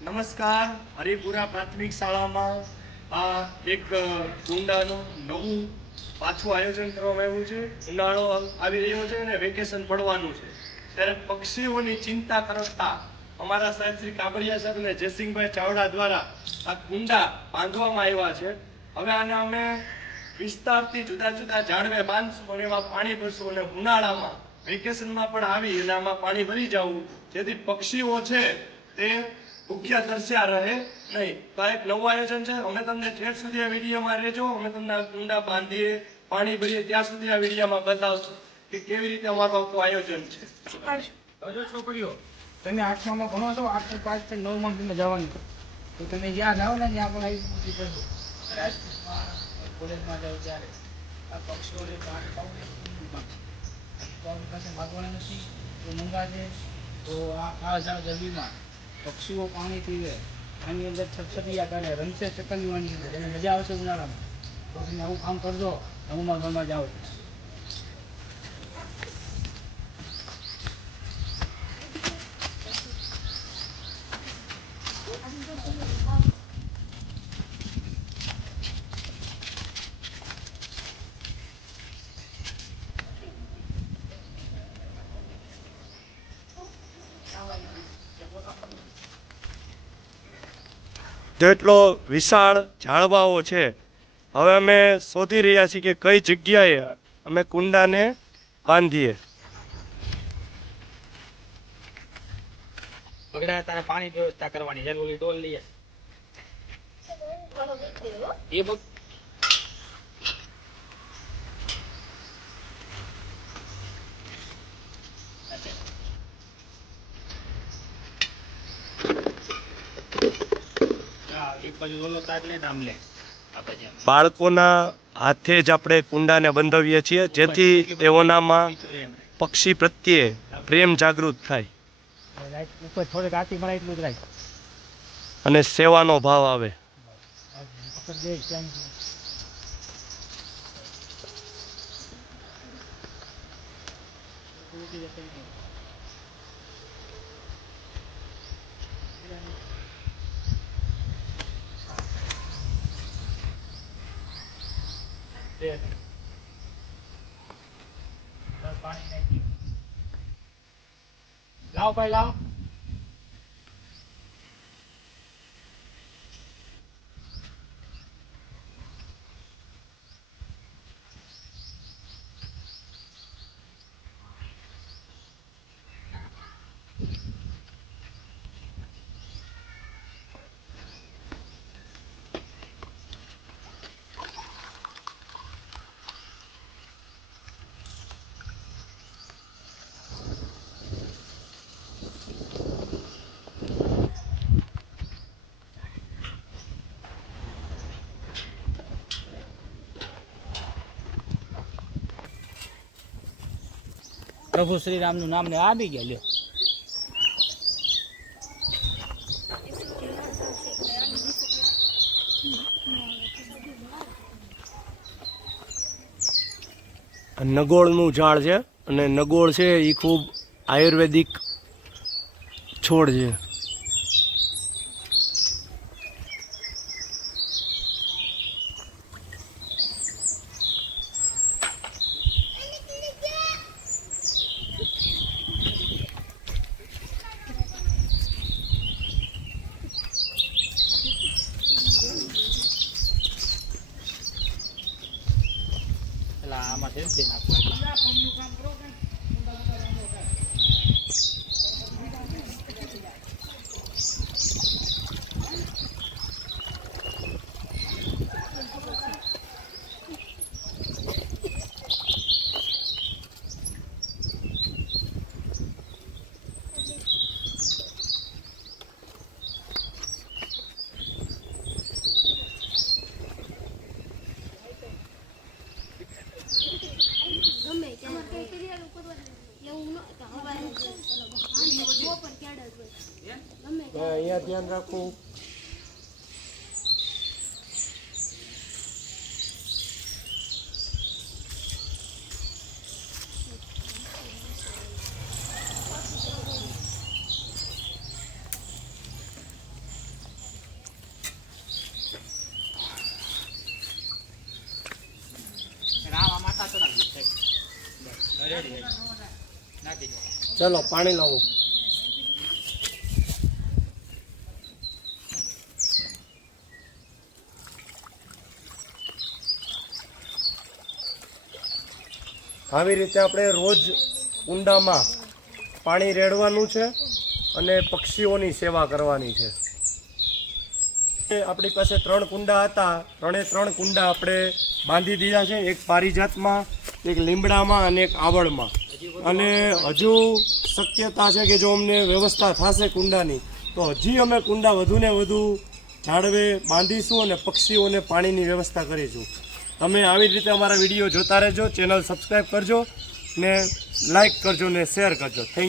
નમસ્કાર. હરિપુરા પ્રાથમિક શાળામાં આ એક ઊંડાનું નવું પાછું આયોજન કરવામાં આવ્યું છે. ઉનાળો આવી રહ્યો છે અને વેકેશન પડવાનું છે. ત્યારે પક્ષીઓની ચિંતા કરતા અમારા સાહેબ શ્રી કાબડિયા સાહેબ અને જયસિંહભાઈ ચાવડા દ્વારા આ કુંડા બાંધવામાં આવ્યા છે. હવે આને અમે વિસ્તારથી જુદા જુદા ઝાડવે બાંધશું અને એમાં પાણી ભરશું અને ઉનાળામાં વેકેશનમાં પણ આવી અને આમાં પાણી ભરી જવું જેથી પક્ષીઓ છે તે ભૂખ્યા તરસ્યા રહે નહીં. તો આ એક નવું આયોજન છે. અમે તમને ઠેર સુધી આ વિડીયોમાં રહેજો. અમે તમને ઊંડા બાંધીએ, પાણી ભરીએ, ત્યાં સુધી આ વિડીયોમાં બતાવશું કે કેવી રીતે અમારું આખું આયોજન છે. હજુ છોકરીઓ, તમે આઠમામાં ભણો છો, આઠમું પાસ થઈ નવમાં તમે જવાનું. છે તો તમે જ્યાં જાઓ ને ત્યાં પણ આવી પૂછી રાજકોટમાં કોલેજમાં જાઓ ત્યારે આ પક્ષીઓને પાણી પાવું માંગે. પાસે માગવાના નથી, તો મંગાશે તો આ આ ગરમીમાં પક્ષીઓ પાણી પીવે, આની અંદર છટછટિયા કરે, રમશે ચકલીઓની અંદર. એને મજા આવશે ઉનાળામાં. તો તમે આવું કામ કરજો હું મારા ઘરમાં જાઉં જાઓ. જેટલો વિશાળ ઝાડવાઓ છે. હવે અમે શોધી રહ્યા છીએ કે કઈ જગ્યાએ અમે કુંડાને બાંધીએ. બગડા તારે પાણી વ્યવસ્થા કરવાની. જરૂરી ડોલ લઈએ. એ બગ હા, એક બાજુ ઓલો તાર લે ને આમ લે આ બાજુ આમ. બાળકોના હાથે જ આપણે કુંડાને બંધાવીએ છીએ જેથી તેઓનામાં પક્ષી પ્રત્યે પ્રેમ જાગૃત થાય. અને સેવાનો ભાવ આવે. Thank દે નાખી. લાવો ભાઈ લાવો પ્રભુ શ્રી રામનું નામ ને આવી ગયા, લ્યો. નગોળનું ઝાડ છે, અને નગોળ છે એ ખૂબ આયુર્વેદિક છોડ છે. પેલા આમાં છે ને તે નાખવાનું ગમે ત્યાં કઈ ક્રિયાનું કરવા એવું ન કે હવારે જ હોય. બપોર ક્યારે જ હોય. ગમે ત્યાં. અહીંયા ધ્યાન રાખવું ચલો, પાણી લાવો. આવી રીતે આપણે રોજ ઊંડામાં પાણી રેડવાનું છે અને પક્ષીઓની સેવા કરવાની છે. આપણી પાસે ત્રણ કુંડા હતા. ત્રણે ત્રણ કુંડા આપણે બાંધી દીધા છે. એક પારિજાતમાં, એક લીમડામાં અને એક આવડમાં અને હજુ શક્યતા છે કે જો અમને વ્યવસ્થા થશે કુંડાની, તો હજી અમે કુંડા વધુને વધુ ઝાડવે બાંધીશું અને પક્ષીઓને પાણીની વ્યવસ્થા કરીશું. તમે આવી રીતે અમારા વીડિયો જોતા રહેજો, ચેનલ સબસ્ક્રાઈબ કરજો ને લાઈક કરજો ને શેર કરજો. થેન્ક